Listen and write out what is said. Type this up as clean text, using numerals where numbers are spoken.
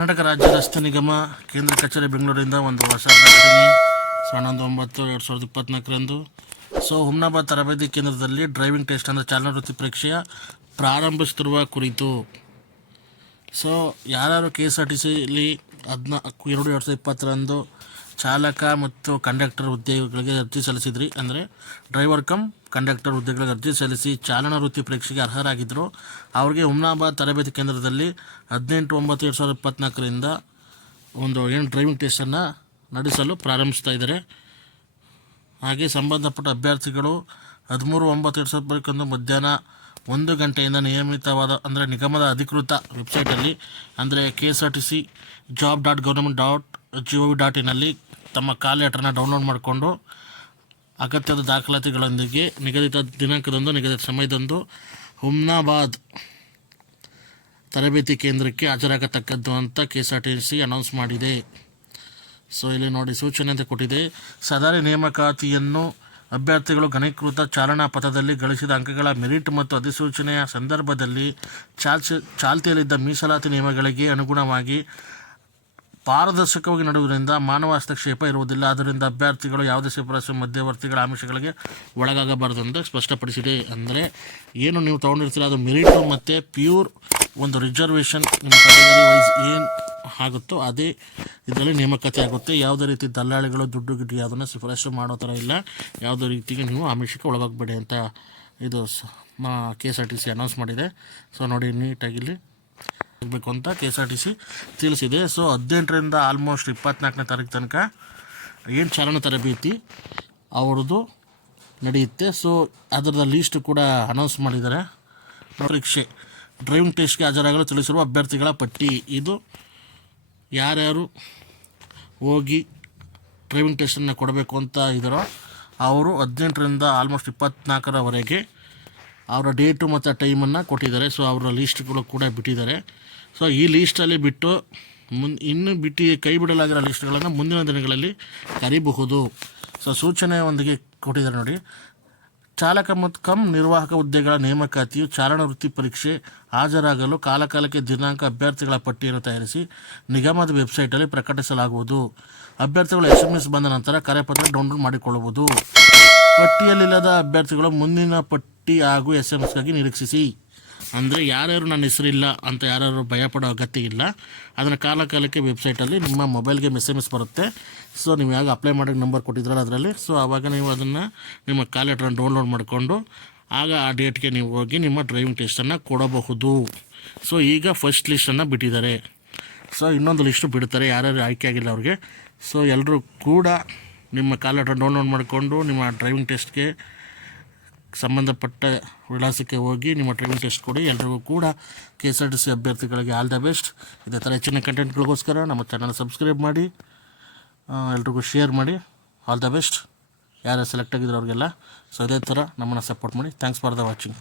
ಕರ್ನಾಟಕ ರಾಜ್ಯ ರಸ್ತೆ ನಿಗಮ ಕೇಂದ್ರ ಕಚೇರಿ ಬೆಂಗಳೂರಿಂದ ಒಂದು ಹೊಸ ಪ್ರಕಟಣೆ 11/9/2024 ಹುಮ್ನಾಬಾದ್ ತರಬೇತಿ ಕೇಂದ್ರದಲ್ಲಿ ಡ್ರೈವಿಂಗ್ ಟೆಸ್ಟ್ ಅಂದರೆ ಚಾಲನಾ ವೃತ್ತಿ ಪರೀಕ್ಷೆಯ ಪ್ರಾರಂಭಿಸುತ್ತಿರುವ ಕುರಿತು. ಯಾರ್ಯಾರು KSRTCಲಿ 14/2/2020 ಚಾಲಕ ಮತ್ತು ಕಂಡಕ್ಟರ್ ಹುದ್ದೆಗಳಿಗೆ ಅರ್ಜಿ ಸಲ್ಲಿಸಿದ್ರಿ, ಅಂದರೆ ಡ್ರೈವರ್ ಕಮ್ ಕಂಡಕ್ಟರ್ ಹುದ್ದೆಗಳಿಗೆ ಅರ್ಜಿ ಸಲ್ಲಿಸಿ ಚಾಲನಾ ವೃತ್ತಿ ಪರೀಕ್ಷೆಗೆ ಅರ್ಹರಾಗಿದ್ದರು ಅವ್ರಿಗೆ ಹುಮ್ನಾಬಾದ್ ತರಬೇತಿ ಕೇಂದ್ರದಲ್ಲಿ 18/9/2024 ಒಂದು ಡ್ರೈವಿಂಗ್ ಟೆಸ್ಟನ್ನು ನಡೆಸಲು ಪ್ರಾರಂಭಿಸ್ತಾ ಇದ್ದಾರೆ. ಹಾಗೆ ಸಂಬಂಧಪಟ್ಟ ಅಭ್ಯರ್ಥಿಗಳು 13/9/2024 ಮಧ್ಯಾಹ್ನ 1 ಗಂಟೆಯಿಂದ ನಿಯಮಿತವಾದ ಅಂದರೆ ನಿಗಮದ ಅಧಿಕೃತ ವೆಬ್ಸೈಟಲ್ಲಿ ಅಂದರೆ KSRTCjob.government.gov.in ತಮ್ಮ ಕಾಲ್ ಲೆಟರ್ನ ಡೌನ್ಲೋಡ್ ಮಾಡಿಕೊಂಡು ಅಗತ್ಯದ ದಾಖಲಾತಿಗಳೊಂದಿಗೆ ನಿಗದಿತ ದಿನಾಂಕದಂದು ನಿಗದಿತ ಸಮಯದಂದು ಹುಮ್ನಾಬಾದ್ ತರಬೇತಿ ಕೇಂದ್ರಕ್ಕೆ ಹಾಜರಾಗತಕ್ಕದ್ದು ಅಂತ KSRTC ಅನೌನ್ಸ್ ಮಾಡಿದೆ. ಇಲ್ಲಿ ನೋಡಿ ಸೂಚನೆ ಅಂತ ಕೊಟ್ಟಿದೆ. ಸದರಿ ನೇಮಕಾತಿಯನ್ನು ಅಭ್ಯರ್ಥಿಗಳು ಘನೀಕೃತ ಚಾಲನಾ ಪಥದಲ್ಲಿ ಗಳಿಸಿದ ಅಂಕಗಳ ಮೆರಿಟ್ ಮತ್ತು ಅಧಿಸೂಚನೆಯ ಸಂದರ್ಭದಲ್ಲಿ ಚಾಲ್ತಿಯಲ್ಲಿದ್ದ ಮೀಸಲಾತಿ ನಿಯಮಗಳಿಗೆ ಅನುಗುಣವಾಗಿ ಪಾರದರ್ಶಕವಾಗಿ ನಡೆಯುವುದರಿಂದ ಮಾನವ ಹಸ್ತಕ್ಷೇಪ ಇರುವುದಿಲ್ಲ. ಆದ್ದರಿಂದ ಅಭ್ಯರ್ಥಿಗಳು ಯಾವುದೇ ಶಿಫಾರಸು ಮಧ್ಯವರ್ತಿಗಳ ಆಮಿಷಗಳಿಗೆ ಒಳಗಾಗಬಾರದು ಅಂತ ಸ್ಪಷ್ಟಪಡಿಸಿದೆ. ಅಂದರೆ ಏನು ನೀವು ತೊಗೊಂಡಿರ್ತೀರ ಅದು ಮೆರಿಟು ಮತ್ತು ಪ್ಯೂರ್ ಒಂದು ರಿಸರ್ವೇಷನ್ ನಿಮ್ಮ ಕ್ಯಾಟಗರಿ ವೈಸ್ ಏನು ಆಗುತ್ತೋ ಅದೇ ಇದರಲ್ಲಿ ನೇಮಕಾತಿ ಆಗುತ್ತೆ. ಯಾವುದೇ ರೀತಿ ದಲ್ಲಾಳಿಗಳು ದುಡ್ಡು ಗಿಡ್ಡು ಯಾವುದನ್ನು ಶಿಫಾರಸು ಮಾಡೋ ಥರ ಇಲ್ಲ. ಯಾವುದೇ ರೀತಿಗೆ ನೀವು ಆಮಿಷಕ್ಕೆ ಒಳಗಾಗಬೇಡಿ ಅಂತ ಇದು KSRTC ಅನೌನ್ಸ್ ಮಾಡಿದೆ. ನೋಡಿ ನೀಟಾಗಿಲ್ಲಿ ಆಗಬೇಕು ಅಂತ KSRTC ತಿಳಿಸಿದೆ. 18ರಿಂದ ಆಲ್ಮೋಸ್ಟ್ 24ನೇ ತಾರೀಕು ತನಕ ಏನು ಚಾಲನಾ ತರಬೇತಿ ಅವ್ರದ್ದು ನಡೆಯುತ್ತೆ. ಅದರದ ಲೀಸ್ಟ್ ಕೂಡ ಅನೌನ್ಸ್ ಮಾಡಿದ್ದಾರೆ. ಪರೀಕ್ಷೆ ಡ್ರೈವಿಂಗ್ ಟೆಸ್ಟ್ಗೆ ಹಾಜರಾಗಲು ತಿಳಿಸಿರುವ ಅಭ್ಯರ್ಥಿಗಳ ಪಟ್ಟಿ ಇದು. ಯಾರ್ಯಾರು ಹೋಗಿ ಡ್ರೈವಿಂಗ್ ಟೆಸ್ಟನ್ನು ಕೊಡಬೇಕು ಅಂತ ಇದ್ದಾರೋ ಅವರು 18ರಿಂದ ಆಲ್ಮೋಸ್ಟ್ 24ರವರೆಗೆ ಅವರ ಡೇಟು ಮತ್ತು ಟೈಮನ್ನು ಕೊಟ್ಟಿದ್ದಾರೆ. ಅವರ ಲೀಸ್ಟ್ಗಳು ಕೂಡ ಬಿಟ್ಟಿದ್ದಾರೆ. ಈ ಲೀಸ್ಟಲ್ಲಿ ಬಿಟ್ಟು ಇನ್ನು ಕೈ ಬಿಡಲಾಗಿರೋ ಲೀಸ್ಟ್ಗಳನ್ನು ಮುಂದಿನ ದಿನಗಳಲ್ಲಿ ಕರೀಬಹುದು. ಸೂಚನೆಯೊಂದಿಗೆ ಕೊಟ್ಟಿದ್ದಾರೆ ನೋಡಿ. ಚಾಲಕ ಮತ್ತು ಕಮ್ ನಿರ್ವಾಹಕ ಹುದ್ದೆಗಳ ನೇಮಕಾತಿಯು ಚಾಲನಾ ವೃತ್ತಿ ಪರೀಕ್ಷೆ ಹಾಜರಾಗಲು ಕಾಲಕಾಲಕ್ಕೆ ದಿನಾಂಕ ಅಭ್ಯರ್ಥಿಗಳ ಪಟ್ಟಿಯನ್ನು ತಯಾರಿಸಿ ನಿಗಮದ ವೆಬ್ಸೈಟಲ್ಲಿ ಪ್ರಕಟಿಸಲಾಗುವುದು. ಅಭ್ಯರ್ಥಿಗಳು SMS ಬಂದ ನಂತರ ಕರೆಪತ್ರ ಡೌನ್ಲೋಡ್ ಮಾಡಿಕೊಳ್ಳುವುದು. ಪಟ್ಟಿಯಲ್ಲಿಲ್ಲದ ಅಭ್ಯರ್ಥಿಗಳು ಮುಂದಿನ ಪಟ್ಟಿ ಹಾಗೂ SMSಗಾಗಿ ನಿರೀಕ್ಷಿಸಿ. ಅಂದರೆ ಯಾರ್ಯಾರು ನನ್ನ ಹೆಸರಿಲ್ಲ ಅಂತ ಯಾರ್ಯಾರು ಭಯಪಡೋ ಅಗತ್ಯ ಇಲ್ಲ. ಅದನ್ನು ಕಾಲಕಾಲಕ್ಕೆ ವೆಬ್ಸೈಟಲ್ಲಿ ನಿಮ್ಮ ಮೊಬೈಲ್ಗೆ SMS ಬರುತ್ತೆ. ನೀವು ಯಾವಾಗ ಅಪ್ಲೈ ಮಾಡೋ ನಂಬರ್ ಕೊಟ್ಟಿದ್ರಲ್ಲ ಅದರಲ್ಲಿ ಆವಾಗ ನೀವು ಅದನ್ನು ನಿಮ್ಮ ಕಾಲ್ ಲೆಟರನ್ನು ಡೌನ್ಲೋಡ್ ಮಾಡಿಕೊಂಡು ಆಗ ಆ ಡೇಟ್ಗೆ ನೀವು ಹೋಗಿ ನಿಮ್ಮ ಡ್ರೈವಿಂಗ್ ಟೆಸ್ಟನ್ನು ಕೊಡಬಹುದು. ಈಗ ಫಸ್ಟ್ ಲಿಸ್ಟನ್ನು ಬಿಟ್ಟಿದ್ದಾರೆ. ಇನ್ನೊಂದು ಲಿಸ್ಟು ಬಿಡ್ತಾರೆ ಯಾರ್ಯಾರು ಆಯ್ಕೆ ಆಗಿಲ್ಲ ಅವ್ರಿಗೆ. ಎಲ್ಲರೂ ಕೂಡ ನಿಮ್ಮ ಕಾಲ್ ಲೆಟರ್ ಡೌನ್ಲೋಡ್ ಮಾಡಿಕೊಂಡು ನಿಮ್ಮ ಡ್ರೈವಿಂಗ್ ಟೆಸ್ಟ್ಗೆ ಸಂಬಂಧಪಟ್ಟ ವಿಳಾಸಕ್ಕೆ ಹೋಗಿ ನಿಮ್ಮ ಡ್ರೈವಿಂಗ್ ಟೆಸ್ಟ್ ಕೊಡಿ. ಎಲ್ರಿಗೂ ಕೂಡ KSRTC ಅಭ್ಯರ್ಥಿಗಳಿಗೆ ಆಲ್ ದ ಬೆಸ್ಟ್. ಇದೇ ಥರ ಹೆಚ್ಚಿನ ಕಂಟೆಂಟ್ಗಳಿಗೋಸ್ಕರ ನಮ್ಮ ಚಾನಲ್ ಸಬ್ಸ್ಕ್ರೈಬ್ ಮಾಡಿ, ಎಲ್ರಿಗೂ ಶೇರ್ ಮಾಡಿ. ಆಲ್ ದ ಬೆಸ್ಟ್ ಯಾರು ಸೆಲೆಕ್ಟ್ ಆಗಿದ್ರು ಅವ್ರಿಗೆಲ್ಲ. ಇದೇ ಥರ ನಮ್ಮನ್ನು ಸಪೋರ್ಟ್ ಮಾಡಿ. Thanks for the watching.